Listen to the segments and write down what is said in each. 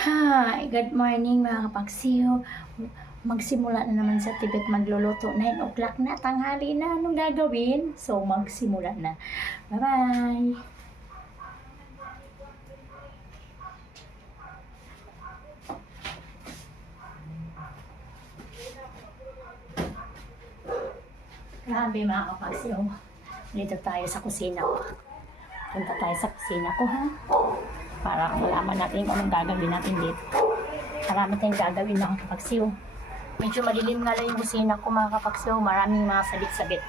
Hi, good morning mga kapagsiyo. Magsimula na naman sa Tibet magluluto. 9 o'clock na, tanghali na. Anong gagawin? So, magsimula na. Bye-bye! Grabe mga kapagsiyo. Dito tayo sa kusina ko. Punta tayo sa kusina ko, ha? Para malaman natin kung anong gagawin natin dito. Marami tayong gagawin mga kapagsiyo. Medyo madilim nga lang yung kusina ko mga kapagsiyo. Maraming mga sabit-sabit.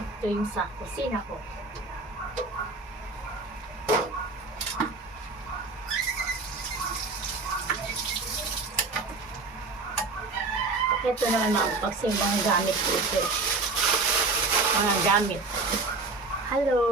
Ito yung sa kusina ko. Ito naman mga kapagsiyo, mga gamit ko ito. Mga gamit. Hello!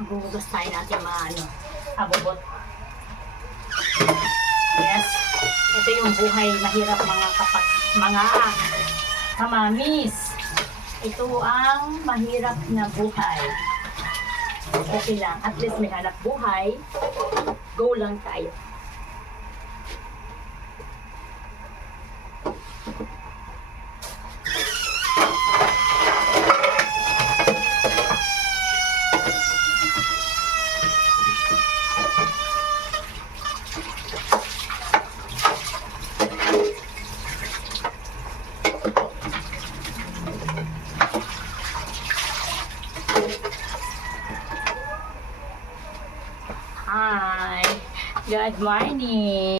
Maghuhugas tayo natin mga abobot. Yes. Ito yung buhay mahirap mga kamamis. Ito ang mahirap na buhay. Okay lang. At least may hanap buhay. Go lang tayo. Hi, good morning.